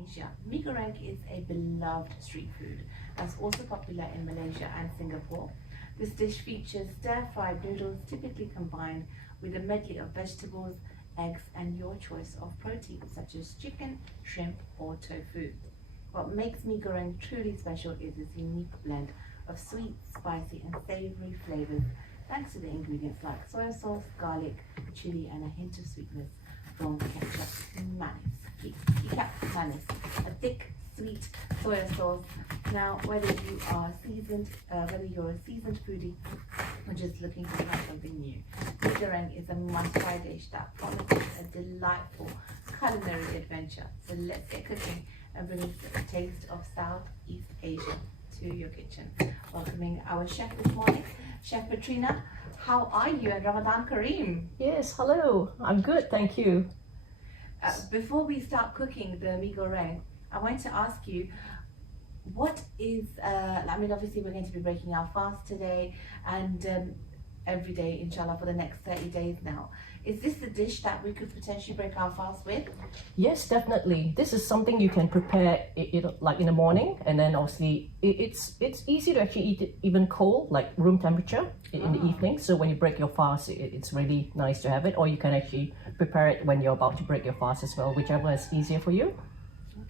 Indonesia. Mee Goreng is a beloved street food that's also popular in Malaysia and Singapore. This dish features stir-fried noodles typically combined with a medley of vegetables, eggs and your choice of protein such as chicken, shrimp or tofu. What makes Mee Goreng truly special is its unique blend of sweet, spicy and savoury flavours thanks to the ingredients like soya sauce, garlic, chilli and a hint of sweetness from ketchup manis. A thick, sweet soya sauce. Now, whether you're a seasoned foodie or just looking to try something new, Mee Goreng is a must-try dish that promises a delightful culinary adventure. So let's get cooking and bring the taste of Southeast Asia to your kitchen. Welcoming our chef this morning, Chef Petrina. How are you and Ramadan Kareem? Yes, hello. I'm good, thank you. Before we start cooking the Mee Goreng, I want to ask you, what is, obviously we're going to be breaking our fast today and every day, inshallah, for the next 30 days now. Is this the dish that we could potentially break our fast with? Yes, definitely. This is something you can prepare like in the morning, and then obviously it's easy to actually eat it even cold, like room temperature in the evening. So when you break your fast, it's really nice to have it. Or you can actually prepare it when you're about to break your fast as well, whichever is easier for you.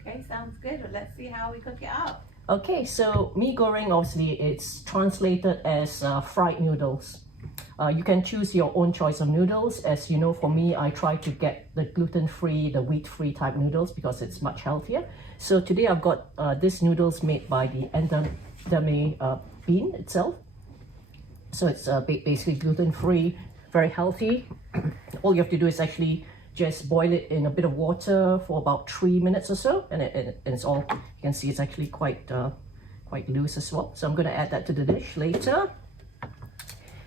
Okay, sounds good. Well, let's see how we cook it up. Okay, so Mee Goreng, obviously it's translated as fried noodles. You can choose your own choice of noodles. As you know, for me, I try to get the gluten-free, the wheat-free type noodles because it's much healthier. So today I've got these noodles made by the edamame bean itself. So it's basically gluten-free, very healthy. All you have to do is actually just boil it in a bit of water for about 3 minutes or so, and it's all, you can see it's actually quite loose as well. So I'm going to add that to the dish later.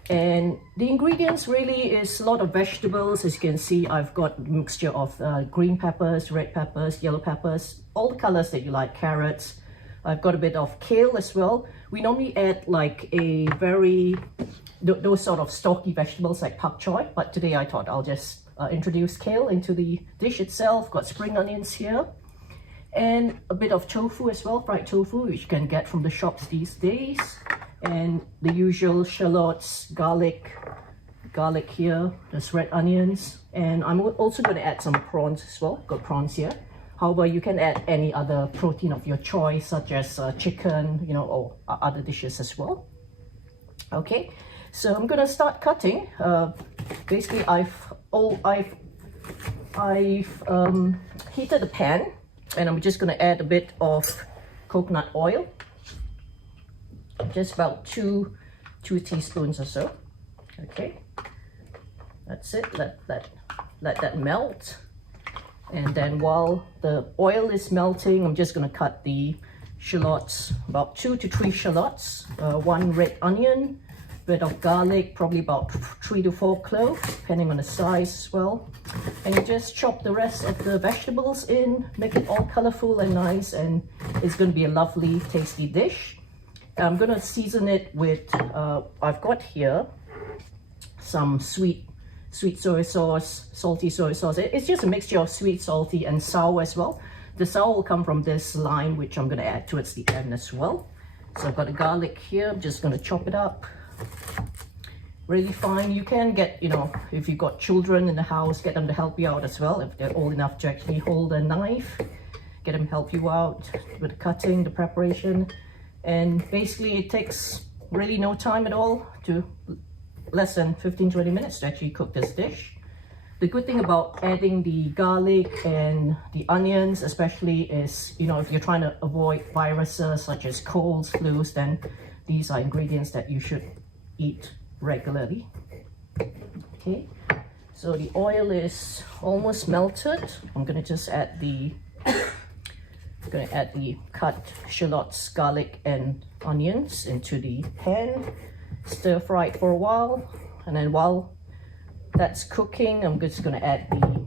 And the ingredients really is a lot of vegetables. As you can see, I've got a mixture of green peppers, red peppers, yellow peppers, all the colors that you like, carrots. I've got a bit of kale as well. We normally add like those sort of stalky vegetables like pak choy, but today I thought I'll just introduce kale into the dish itself. Got spring onions here. And a bit of tofu as well, fried tofu, which you can get from the shops these days. And the usual shallots, garlic here, there's red onions, and I'm also going to add some prawns as well. Got prawns here. However, you can add any other protein of your choice, such as chicken, or other dishes as well. Okay, so I'm going to start cutting. Basically, I've heated the pan, and I'm just going to add a bit of coconut oil. Just about two teaspoons or so. Okay, that's it. Let that melt, and then while the oil is melting, I'm just going to cut the shallots, about 2 to 3 shallots, 1 red onion, bit of garlic, probably about 3 to 4 cloves, depending on the size as well. And you just chop the rest of the vegetables in, make it all colorful and nice, and it's going to be a lovely, tasty dish. I'm going to season it with, I've got here some sweet soy sauce, salty soy sauce. It's just a mixture of sweet, salty and sour as well. The sour will come from this lime, which I'm going to add towards the end as well. So I've got the garlic here. I'm just going to chop it up really fine. You can get, if you've got children in the house, get them to help you out as well. If they're old enough to actually hold a knife, get them to help you out with the cutting, the preparation. And basically it takes really no time at all, to less than 15-20 minutes to actually cook this dish. The good thing about adding the garlic and the onions especially is, if you're trying to avoid viruses such as colds, flus, then these are ingredients that you should eat regularly. Okay, so the oil is almost melted. I'm going to just add the cut shallots, garlic and onions into the pan, stir fry it for a while, and then while that's cooking, I'm just going to add the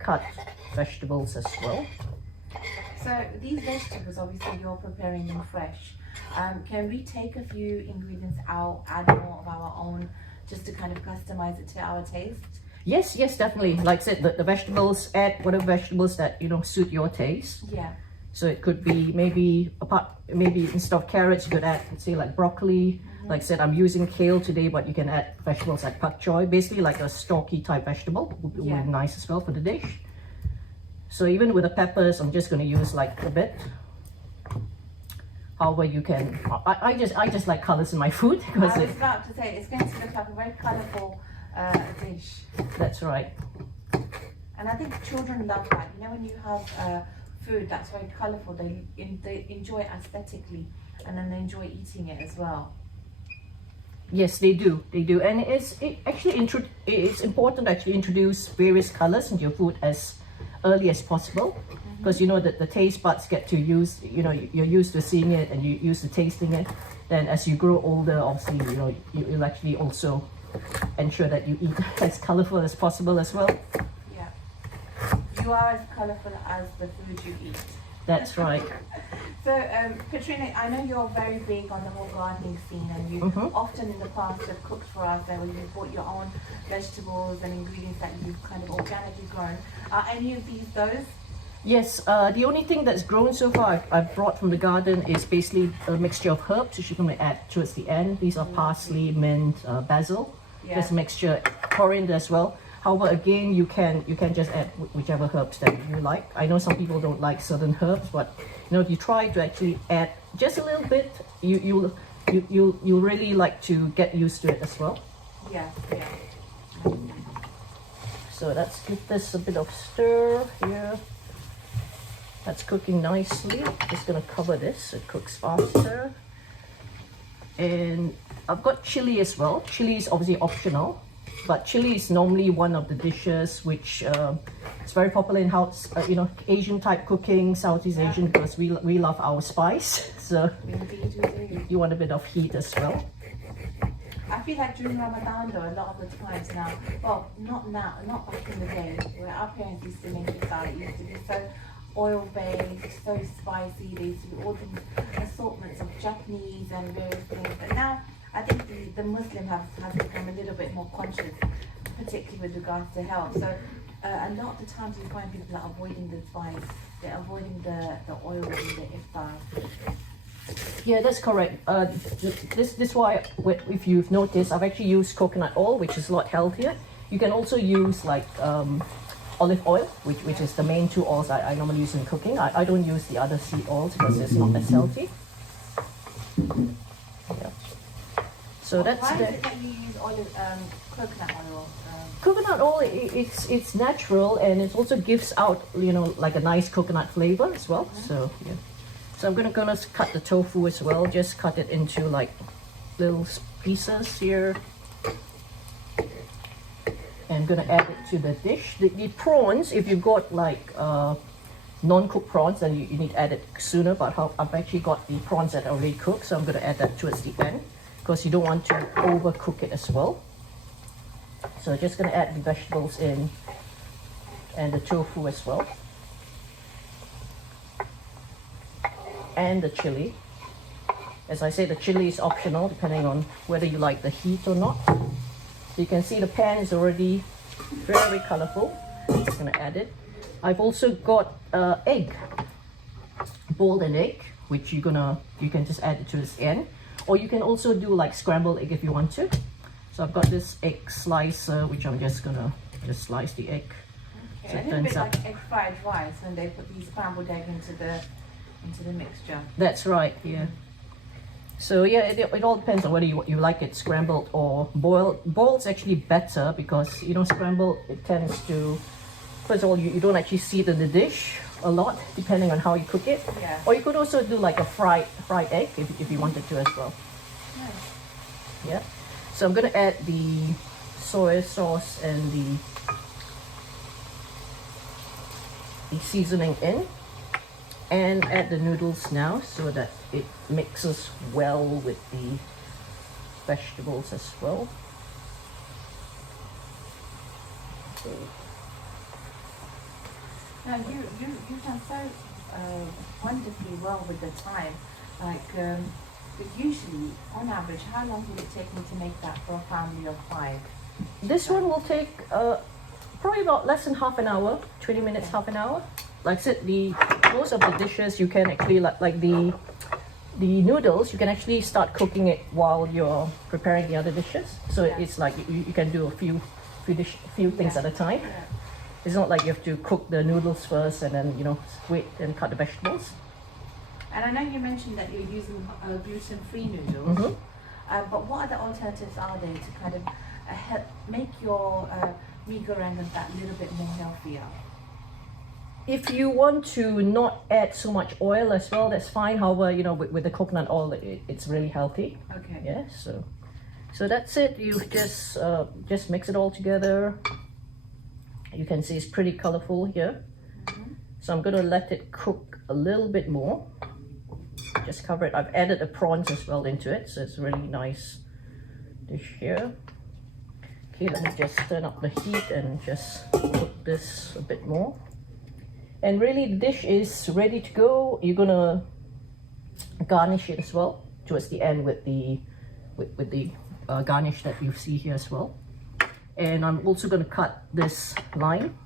cut vegetables as well. So these vegetables, obviously you're preparing them fresh. Can we take a few ingredients out, add more of our own, just to kind of customize it to our taste? Yes, yes, definitely. Like I said, the vegetables, add whatever vegetables that, you know, suit your taste. Yeah. So it could be maybe instead of carrots, you could add, say, like broccoli. Like I said, I'm using kale today, but you can add vegetables like pak choy, basically like a stalky type vegetable. Would be nice as well for the dish. So even with the peppers, I'm just going to use like a bit. However, you can. I just like colors in my food because I was about to say it's going to look like a very colourful dish. That's right. And I think children love that. You know, when you have food that's very colourful, they enjoy it aesthetically, and then they enjoy eating it as well. Yes, they do. They do, and it's important to actually introduce various colors into your food as early as possible, because you know that the taste buds get to use. You know, you're used to seeing it and you're used to tasting it. Then as you grow older, obviously, you know, you'll actually also ensure that you eat as colorful as possible as well. Yeah, you are as colorful as the food you eat. That's right. So, Petrina, I know you're very big on the whole gardening scene, and you often in the past have cooked for us, where you've bought your own vegetables and ingredients that you've kind of organically grown. Are any of these those? Yes, the only thing that's grown so far I've brought from the garden is basically a mixture of herbs, which you're going to add towards the end. These are parsley, mint, basil, just a mixture, coriander as well. However, again, you can just add whichever herbs that you like. I know some people don't like certain herbs, but you know, if you try to actually add just a little bit, you'll really like to get used to it as well. Yeah. So let's give this a bit of stir here. That's cooking nicely. Just gonna cover this so it cooks faster. And I've got chili as well. Chili is obviously optional, but chili is normally one of the dishes which is very popular in house, you know, Asian type cooking, Southeast Asian, because we love our spice. So you want a bit of heat as well. I feel like during Ramadan though, a lot of the times now, well, not now, not back in the day, where our parents used to make it out, it used to be so oil-based, so spicy. They used to do all these assortments of chutneys and various things. But now, I think the Muslim has become a little bit more conscious, particularly with regards to health. So a lot of the times you find people are avoiding the spice, they're avoiding the oil in the iftar. Yeah, that's correct. This why, if you've noticed, I've actually used coconut oil, which is a lot healthier. You can also use like olive oil, which is the main two oils I normally use in cooking. I don't use the other seed oils because it's not as healthy. Yeah. So that's why is it that you use coconut oil? Coconut oil, it's natural, and it also gives out, you know, like a nice coconut flavor as well. So yeah. So I'm gonna cut the tofu as well. Just cut it into like little pieces here. And I'm gonna add it to the dish. The prawns, if you've got like non-cooked prawns, then you need to add it sooner. But I've actually got the prawns that are already cooked, so I'm gonna add that towards the end because you don't want to overcook it as well. So just gonna add the vegetables in and the tofu as well. And the chili. As I said, the chili is optional depending on whether you like the heat or not. So you can see the pan is already very colorful. I'm just gonna add it. I've also got egg, boiled an egg, which you can just add it to the end, or you can also do like scrambled egg if you want to. So I've got this egg slicer, which I'm just gonna slice the egg. Okay, so a little bit like egg fried rice when they put these scrambled egg into the mixture. That's right, yeah. So yeah, it all depends on whether you like it scrambled or boiled. Boiled's actually better because, you know, scrambled, it tends to, first of all, you don't actually see it in the dish a lot, depending on how you cook it. Yeah. Or you could also do like a fried egg if you wanted to as well. Nice. Yeah. So I'm gonna add the soy sauce and the seasoning in. And add the noodles now so that it mixes well with the vegetables as well. Now you've done so wonderfully well with the time. Like, but usually, on average, how long would it take me to make that for a family of 5? This one will take probably about less than half an hour, 20 minutes, half an hour. Like I said, most of the dishes you can actually, like the noodles, you can actually start cooking it while you're preparing the other dishes. So it's like you can do a few things at a time. Yeah. It's not like you have to cook the noodles first and then, you know, wait and cut the vegetables. And I know you mentioned that you're using gluten-free noodles, but what other alternatives are there to kind of help make your mee goreng that little bit more healthier? If you want to not add so much oil as well, that's fine. However, you know, with the coconut oil, it's really healthy. Okay. Yeah, so that's it. You just mix it all together. You can see it's pretty colorful here. So I'm gonna let it cook a little bit more. Just cover it. I've added the prawns as well into it, so it's a really nice dish here. Okay, let me just turn up the heat and just cook this a bit more. And really the dish is ready to go. You're gonna garnish it as well towards the end with the garnish that you see here as well. And I'm also gonna cut this lime.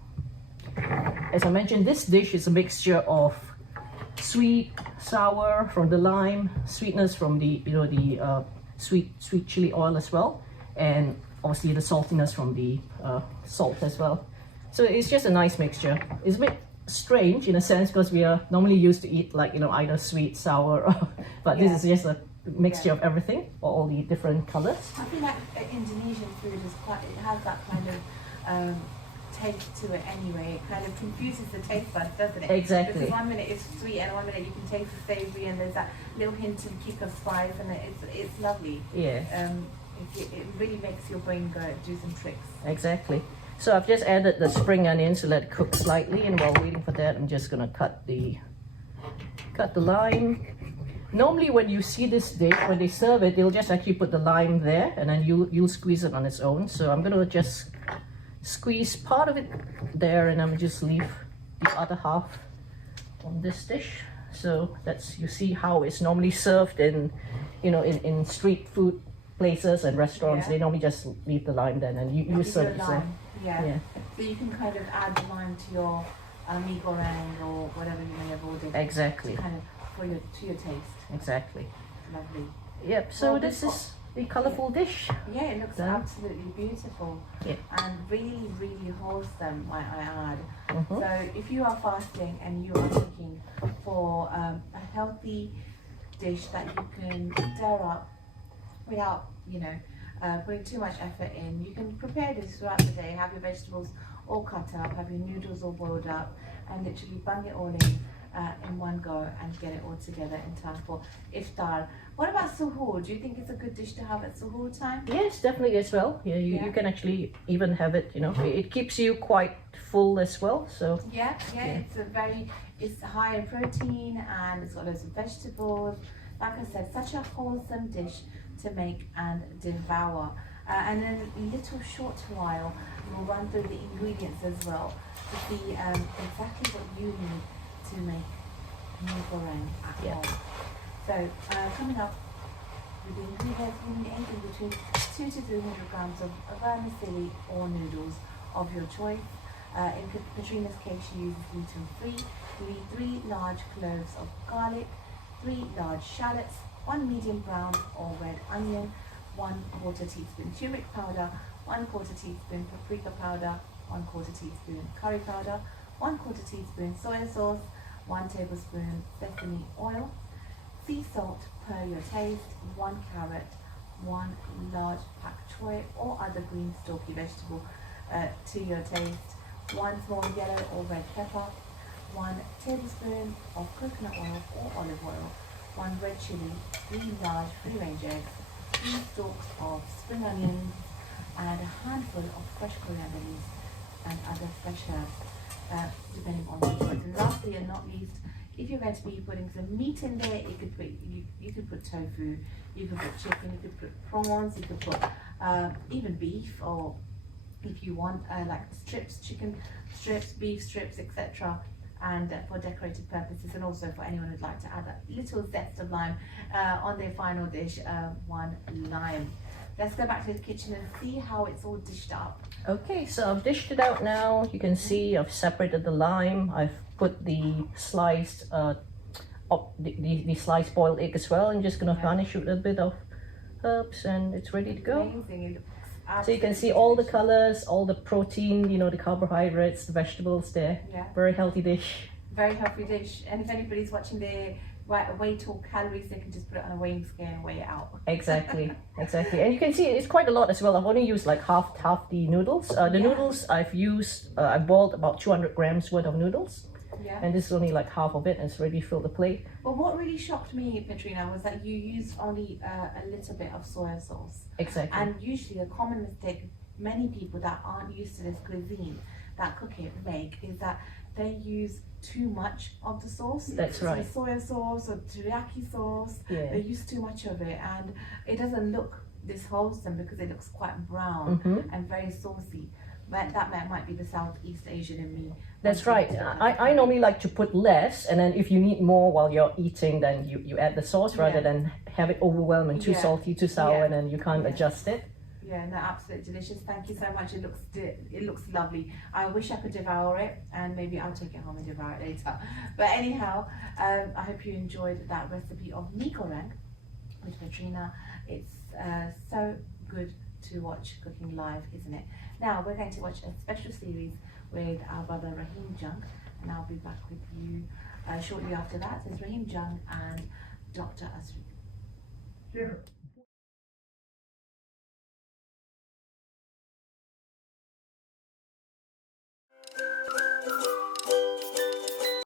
As I mentioned, this dish is a mixture of sweet, sour from the lime, sweetness from the sweet chili oil as well, and obviously the saltiness from the salt as well. So it's just a nice mixture. It's a bit strange in a sense because we are normally used to eat like, you know, either sweet, sour, but this is just a mixture of everything, all the different colors. I feel like Indonesian food it has that kind of taste to it anyway. It kind of confuses the taste buds, doesn't it? Exactly. Because one minute it's sweet and one minute you can taste the savoury and there's that little hint of kick of spice and it's lovely. Yeah. It really makes your brain go do some tricks. Exactly. So I've just added the spring onions to let it cook slightly, and while waiting for that, I'm just gonna cut the lime. Normally when you see this dish, when they serve it, they'll just actually put the lime there and then you'll squeeze it on its own. So I'm gonna just squeeze part of it there and I'm just leave the other half on this dish. So that's, you see how it's normally served in, you know, in street food places and restaurants. They normally just leave the lime then and you serve it. So, yeah. So you can kind of add the lime to your mee goreng or whatever you may have ordered. Exactly. To kind of to your taste. Exactly. Lovely. Yep. So this is the colourful dish. Yeah, it looks absolutely beautiful and really, really wholesome, might I add. So if you are fasting and you are looking for a healthy dish that you can stir up without, you know, putting too much effort in, you can prepare this throughout the day. Have your vegetables all cut up, have your noodles all boiled up, and literally bung it all in one go and get it all together in time for iftar. What about suhoor? Do you think it's a good dish to have at suhoor time? Yes, definitely as well. Yeah, you can actually even have it, you know, it keeps you quite full as well. So yeah. It's high in protein and it's got loads of vegetables. Like I said, such a wholesome dish to make and devour. And in a little short while, we'll run through the ingredients as well to see exactly what you need to make mee goreng at home. So coming up with the ingredients, we need anything between 200 to 300 grams of vermicelli or noodles of your choice. In Petrina's case, she uses gluten-free. You need 3 large cloves of garlic, 3 large shallots, 1 medium brown or red onion, 1/4 teaspoon turmeric powder, 1/4 teaspoon paprika powder, 1/4 teaspoon curry powder, 1/4 teaspoon soya sauce, 1 tablespoon sesame oil, sea salt per your taste, 1 carrot, 1 large packed choy or other green stalky vegetable to your taste, 1 small yellow or red pepper, 1 tablespoon of coconut oil or olive oil, 1 red chilli, 3 large free-range eggs, 3 stalks of spring onions, and a handful of fresh coriander leaves and other fresh herbs, depending on your choice. And lastly and not least, if you're going to be putting some meat in there, you could put tofu, you could put chicken, you could put prawns, you could put even beef, or if you want like strips, chicken strips, beef strips, etc. and for decorative purposes, and also for anyone who'd like to add that little zest of lime on their final dish, 1 lime. Let's go back to the kitchen and see how it's all dished up. Okay, so I've dished it out now. You can see I've separated the lime. I've put the sliced the sliced boiled egg as well. I'm just gonna garnish it with a bit of herbs, and it's ready to go. Amazing. It looks So you can see all the colors, all the protein, you know, the carbohydrates, the vegetables there. Yeah. Very healthy dish. Very healthy dish. And if anybody's watching their weight or calories, they can just put it on a weighing scale and weigh it out. Exactly, exactly. And you can see it's quite a lot as well. I've only used like half the noodles. The noodles I've used, I boiled about 200 grams worth of noodles. Yeah. And this is only like half of it, and it's already filled the plate. But what really shocked me, Petrina, was that you used only a little bit of soya sauce. Exactly. And usually a common mistake many people that aren't used to this cuisine that cook it make is that they use too much of the sauce. That's right. So soya sauce or teriyaki sauce, Yeah. they use too much of it, and it doesn't look this wholesome because it looks quite brown and very saucy. But that might be the Southeast Asian in me. That's right. I normally like to put less, and then if you need more while you're eating, then you add the sauce rather than have it overwhelming, too salty, too sour, and then you can't adjust it. Yeah, no, absolutely delicious. Thank you so much. It looks lovely. I wish I could devour it, and maybe I'll take it home and devour it later. But anyhow, I hope you enjoyed that recipe of Mee Goreng with Petrina. It's so good to watch cooking live, isn't it? Now we're going to watch a special series with our brother Rahim Jung, and I'll be back with you shortly after that. There's Rahim Jung and Dr. Asri. Here.